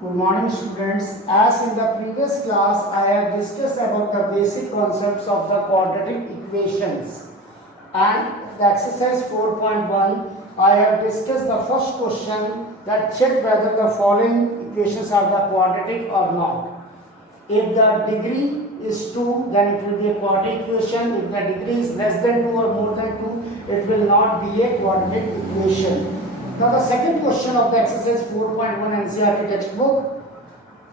Good morning students. As in the previous class, I have discussed about the basic concepts of the quadratic equations. And the exercise 4.1, I have discussed the first question that check whether the following equations are the quadratic or not. If the degree is 2, then it will be a quadratic equation. If the degree is less than 2 or more than 2, it will not be a quadratic equation. Now the second question of the exercise 4.1 NCERT textbook,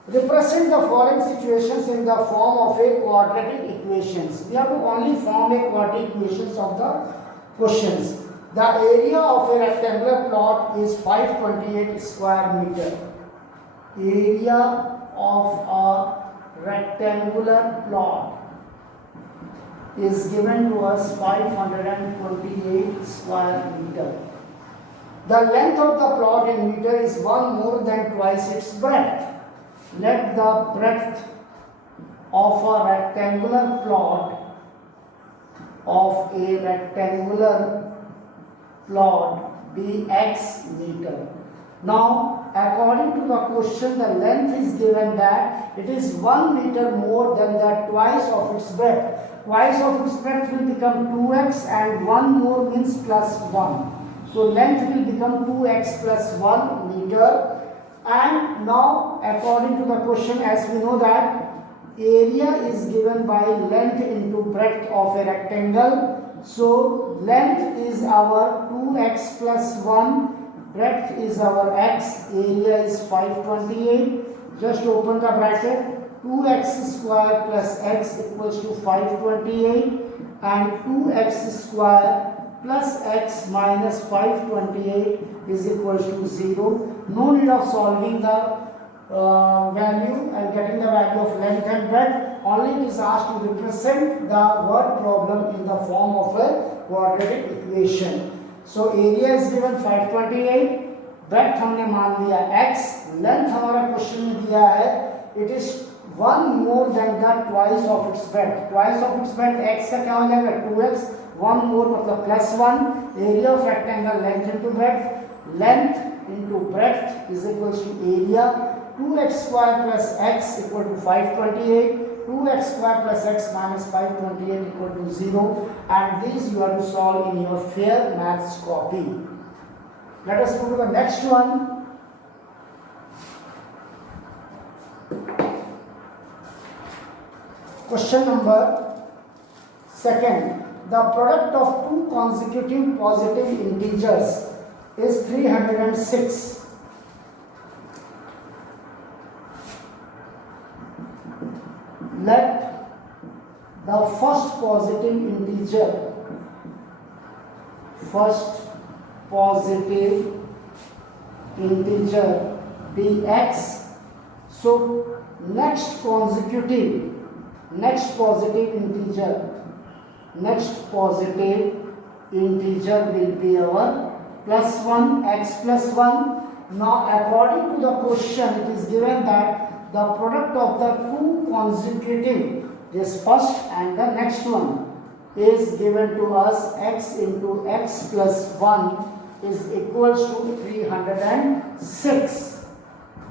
represent the following situations in the form of a quadratic equations. We have to only form a quadratic equations of the questions. The area of a rectangular plot is 528 square meter. Area of a rectangular plot is given to us 528 square meter. The length of the plot in meter is 1 more than twice its breadth. Let the breadth of a rectangular plot be x meter. Now, according to the question, the length is given that it is 1 meter more than the twice of its breadth. Twice of its breadth will become 2x and 1 more means plus 1. So length will become 2x plus 1 meter. And now according to the question, as we know that area is given by length into breadth of a rectangle. So length is our 2x plus 1, breadth is our x, area is 528. Just open the bracket, 2x square plus x equals to 528 and 2x square plus x minus 528 is equals to 0. No need of solving the value and getting the value of length and breadth. Only it is asked to represent the word problem in the form of a quadratic equation. So area is given 528, breadth हमने मान लिया x, length हमारा question में दिया है it is 1 more than the twice of its breadth. Twice of its breadth x का क्या हो जाएगा 2x, 1 more मतलब plus 1. Area of rectangle length into breadth. Length into breadth is equals to area. 2x square plus x equal to 528. 2x square plus x minus 528 equal to 0. And these you have to solve in your fair maths copy. Let us move to the next one. Question number 2. The product of two consecutive positive integers is 306. Let the first positive integer be x. So next positive integer will be our plus 1, x plus 1. Now according to the question, it is given that the product of the two consecutive, this first and the next one, is given to us x into x plus 1 is equals to 306.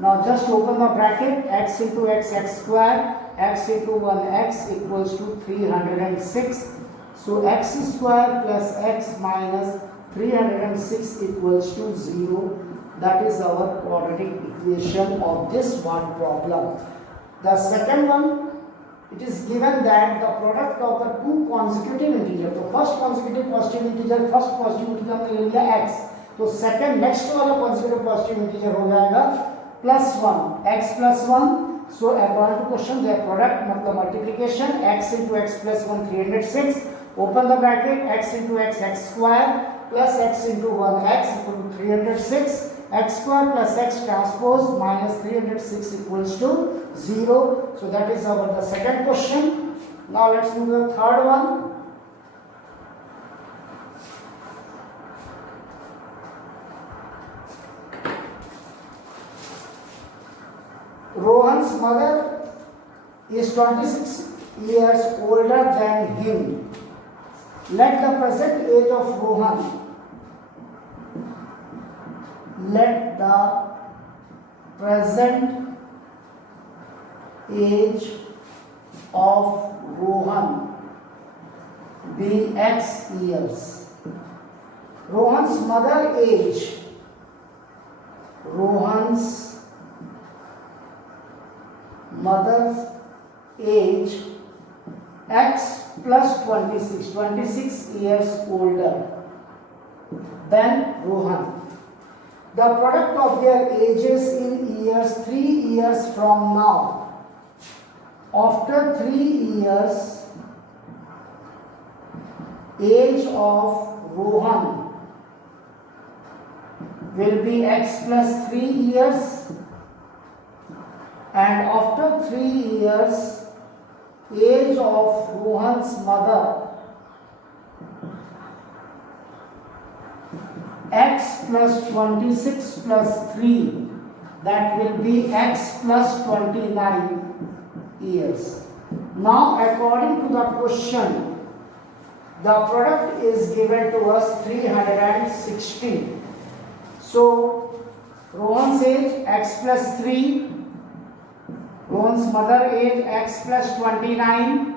Now just open the bracket, x into x, x square, x into 1x equals to 306. So x square plus x minus 306 equals to 0. That is our quadratic equation of this one problem. The second one, it is given that the product of the two consecutive integers, the first consecutive positive integer, first positive integer हमने ले लिया x, तो second next वाला consecutive positive integer हो जाएगा plus 1, x plus 1. So according to question, their product मतलब multiplication, x into x plus 1 306. Open the bracket, x into x, x square plus x into 1x equal to 306. X square plus x transpose minus 306 equals to 0. So that is our the second question. Now let's move to the third one. Rohan's mother is 26 years older than him. Let the present age of Rohan let the present age of Rohan be X years. Rohan's mother age, Rohan's mother's age X plus 26, 26 years older than Rohan. The product of their ages in years 3 years from now. After 3 years, age of Rohan will be X plus 3 years, and after 3 years, age of Rohan's mother X plus 26 plus 3, that will be X plus 29 years. Now according to the question, the product is given to us 360. So Rohan's age X plus 3, Rohan's mother age X plus 29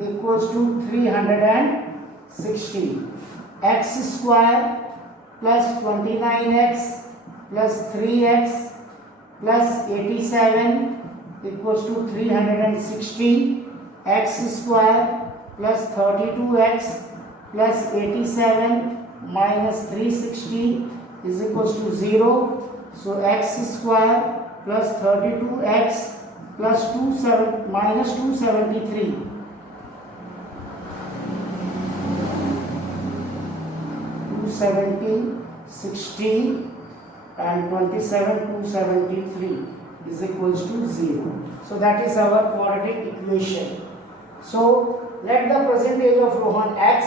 equals to 360. X square plus 29x plus 3x plus 87 equals to 360. X square plus 32x plus 87 minus 360 is equals to 0. So x square plus 32x plus minus 273. 270, 60 and 27, 273 is equals to 0. So that is our quadratic equation. So let the present age of Rohan X,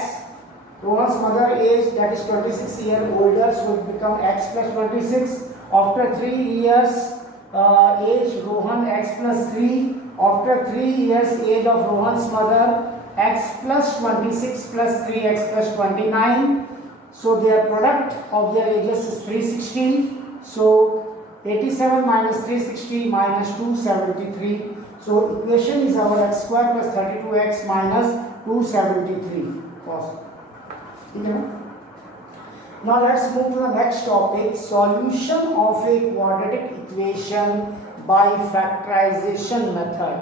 Rohan's mother age, that is 26 years older, so it become X plus 26. After 3 years age Rohan X plus 3. After 3 years age of Rohan's mother X plus 26 plus 3x plus 29. So their product of their ages is 360. So 87 minus 360 minus 273. So equation is our x square plus 32x minus 273. Now let's move to the next topic, solution of a quadratic equation by factorization method.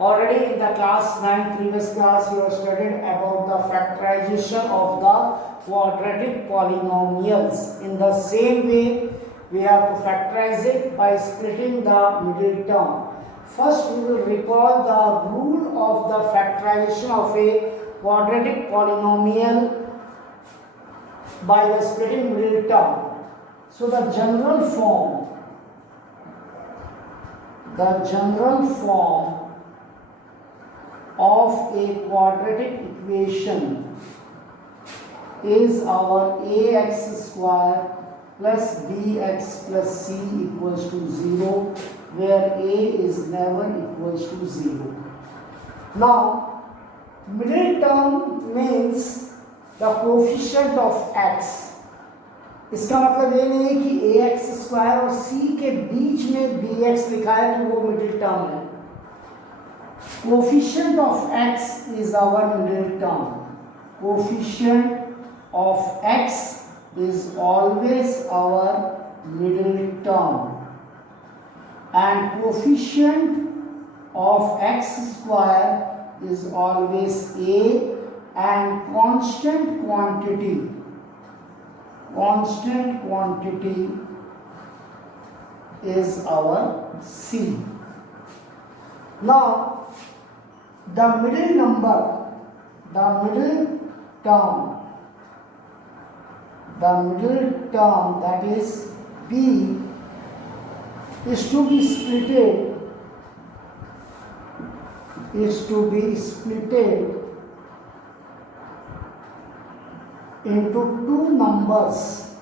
Already in the class 9 previous class you have studied about the factorization of the quadratic polynomials. In the same way we have to factorize it by splitting the middle term. First we will recall the rule of the factorization of a quadratic polynomial by the splitting middle term. So the general form of a quadratic equation is our ax square plus bx plus c equals to 0, where a is never equals to 0. Now middle term means the coefficient of x. इसका मतलब ये नहीं है कि ax square और c के बीच में bx लिखा है तो वो मिडिल टर्म है. Coefficient of x is our middle term. Coefficient of x is always our middle term, and coefficient of x square is always a, and constant quantity is our c. Now the middle number, the middle term that is b is to be splitted into two numbers,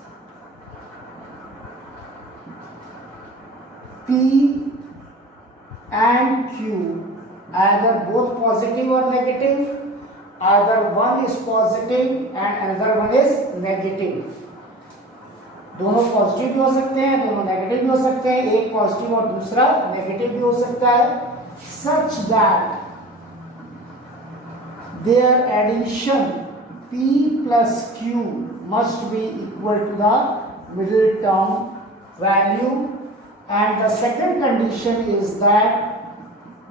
p and q, either both positive or negative, either one is positive and another one is negative. दोनों positive भी हो सकते हैं, दोनों negative भी हो सकते हैं, एक पॉजिटिव और दूसरा नेगेटिव भी हो सकता है, such that their addition p plus q must be equal to the middle term value, and the second condition is that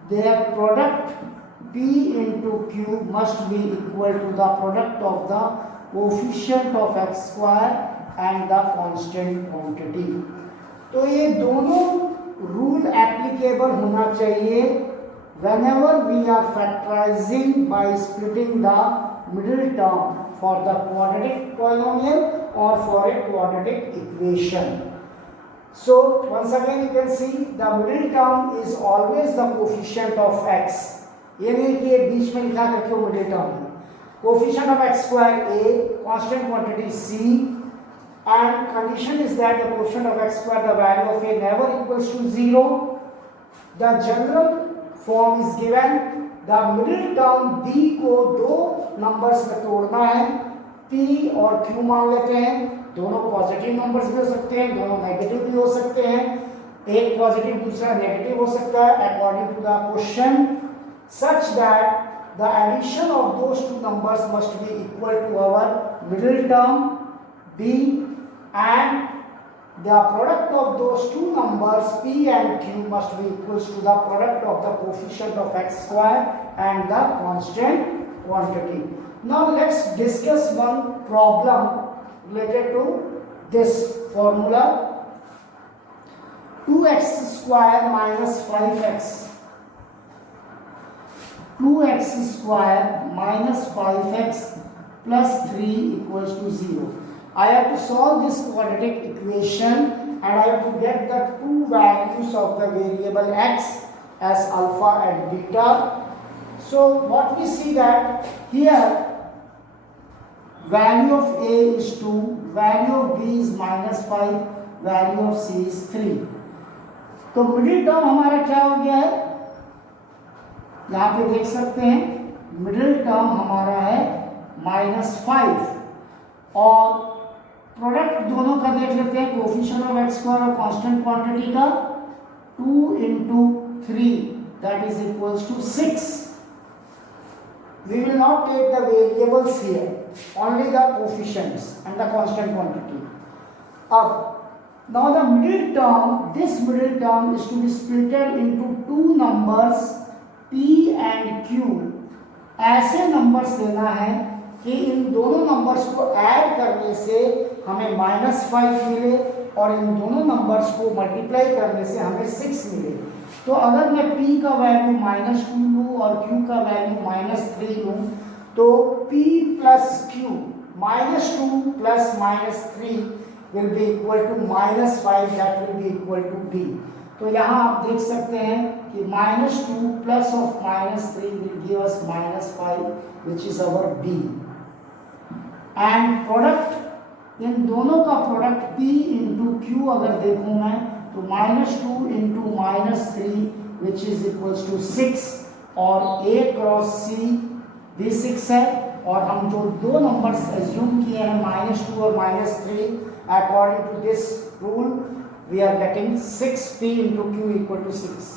their product p into q must be equal to the product of the coefficient of x square and the constant quantity. तो ये दोनों rule applicable होना चाहिए whenever we are factorizing by splitting the middle term for the quadratic polynomial or for a quadratic equation. So once again you can see the middle term is always the coefficient of x. ये नहीं कि बीच में लिखा रखो middle term है, coefficient of x square a, constant quantity c, and condition is that the coefficient of x square, the value of a never equals to 0. The general form is given, the middle term b को दो numbers में तोड़ना है, p और q मान लेते हैं, दोनों पॉजिटिव नंबर्स भी हो सकते हैं, दोनों नेगेटिव भी हो सकते हैं, एक पॉजिटिव दूसरा नेगेटिव हो सकता है according to the question, such that the addition of those two numbers must be equal to our middle term b, and the product of those two numbers p and q must be equals to the product of the coefficient of x square and the constant quantity. Now let's discuss one problem related to this formula. 2x square minus 5x, 2x square minus 5x plus 3 equals to 0. I have to solve this quadratic equation and I have to get the two values of the variable x as alpha and beta. So what we see that here value of a is 2, value of b is minus 5, value of c is 3. तो middle term हमारा क्या हो गया है, यहाँ पे देख सकते हैं मिडिल टर्म हमारा है -5 और प्रोडक्ट दोनों का देख लेते हैं, कोएफिशिएंट ऑफ एक्स स्क्वायर और कांस्टेंट क्वांटिटी का 2 into 3 that is equals to 6. We will not take the variables here, only the coefficients and the constant quantity. Now the middle term, this middle term is to be splitted into two numbers p and q. ऐसे numbers लेना है कि इन दोनों numbers को add करने से हमें -5 मिले और इन दोनों नंबर्स को मल्टीप्लाई करने से हमें 6 मिले. तो अगर मैं p का वैल्यू -2 लूँ और q का वैल्यू -3 लूँ तो p plus q -2 plus -3 will be equal to -5, that will be equal to b. तो यहाँ आप देख सकते हैं कि -2 plus of -3 will give us -5 which is our b. And product in दोनों का प्रोडक्ट p into q अगर देखूँ मैं तो -2 into -3 which is equals to 6 और a क्रॉस c भी 6 है और हम जो दो नंबर्स एज्यूम किए हैं -2 और -3 according to this rule we are getting 6p into q equal to 6.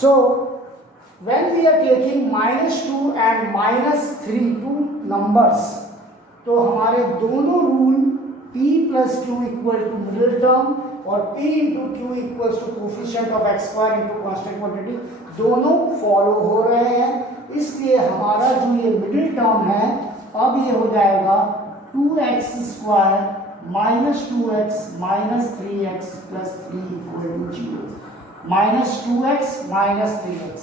So when we are taking -2 and -3 two numbers तो हमारे दोनों rule p plus q equal to middle term और p into q equals to coefficient of x square into constant quantity दोनों follow हो रहे हैं. इसलिए हमारा जो ये मिडिल टर्म है अब ये हो जाएगा 2x square minus 2x minus 3x plus 3 equal to 0. -2x minus 3x.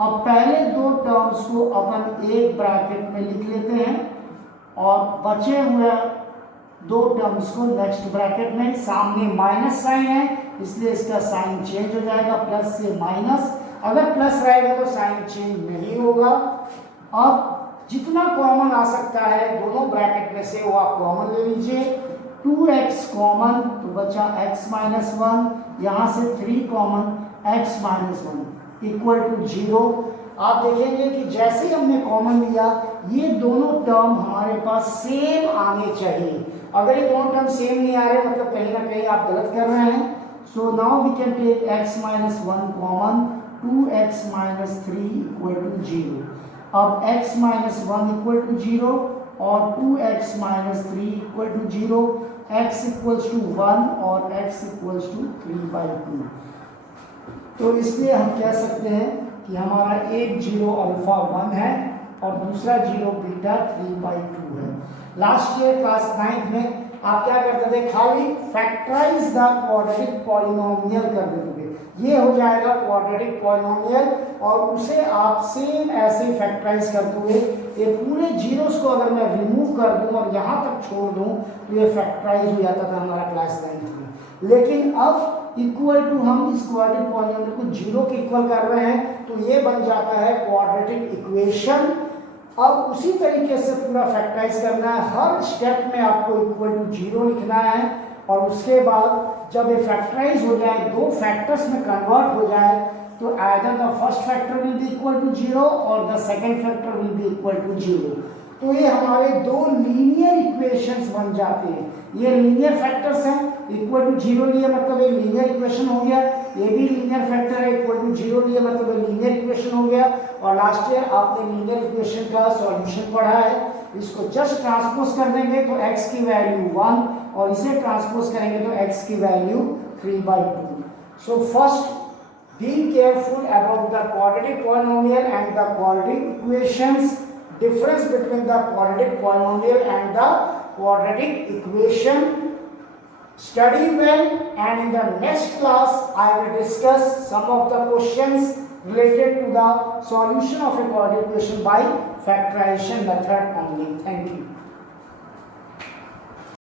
अब पहले दो टर्म्स को अपन एक ब्रैकेट में लिख लेते हैं और बचे हुए दो टर्म्स को नेक्स्ट ब्रैकेट में. सामने माइनस साइन है इसलिए इसका साइन चेंज हो जाएगा, प्लस से माइनस. अगर प्लस रहेगा तो साइन चेंज नहीं होगा. अब जितना कॉमन आ सकता है दोनों ब्रैकेट में से वो आप कॉमन ले लीजिए. 2x कॉमन तो बचा x माइनस 1, यहाँ से 3 common x minus 1 equal to 0. आप देखेंगे कि जैसे ही हमने कॉमन लिया ये दोनों टर्म हमारे पास सेम आने चाहिए. अगर ये दोनों टर्म सेम नहीं आ रहे मतलब कहीं ना कहीं आप गलत कर रहे हैं। So now we can take x minus 1 common, 2x minus 3 equal to 0। अब x माइनस 1 इक्वल टू 0 और 2x minus 3 equal to 0, x equals to 1 और x इक्वल्स टू 3/2। तो इसलिए हम कह सकते हैं कि हमारा एक 0 अल्फा 1 है और दूसरा 0 बीटा 3/2 है। लास्ट ईयर क्लास 9 में आप क्या करते थे, खाली फैक्टराइज द क्वाड्रेटिक पॉलिनोमियल कर देते थे, ये हो जाएगा क्वाड्रेटिक पॉलिनोमियल, और उसे आप सेम ऐसे फैक्टराइज करते हुए ये पूरे जीरोस को अगर मैं रिमूव कर दूं और यहाँ तक छोड़ दूं तो ये फैक्टराइज हो जाता था हमारा क्लास 9 में। लेकिन अब इक्वल टू हम इस क्वाड्रेटिक पॉलिनोमियल को जीरो के इक्वल कर रहे हैं तो ये बन जाता है क्वाड्रेटिक इक्वेशन। अब उसी तरीके से पूरा फैक्टराइज करना है, हर स्टेप में आपको इक्वल टू 0 लिखना है, और उसके बाद जब ये फैक्टराइज हो जाए, दो फैक्टर्स में कन्वर्ट हो जाए, तो either the first factor will be equal to 0 और the second factor will be equal to 0। तो ये हमारे दो लीनियर इक्वेशंस बन जाते हैं। ये लीनियर फैक्टर्स हैं, इक्वल टू 0 लिए मतलब ये लीनियर इक्वेशन हो गया, ये भी लीनियर फैक्टर है, इक्वल टू 0 लिए मतलब ये लीनियर इक्वेशन हो गया। और लास्ट ईयर आपने लीनियर इक्वेशन का सॉल्यूशन पढ़ा है, इसको जस्ट ट्रांसपोज कर देंगे तो x की वैल्यू 1 और इसे ट्रांसपोज करेंगे तो x की value 3/2। So first be careful about the quadratic polynomial and the quadratic equations, difference between the quadratic polynomial and the quadratic equation. Study well, and in the next class I will discuss some of the questions related to the solution of a quadratic equation by factorization method only. Thank you.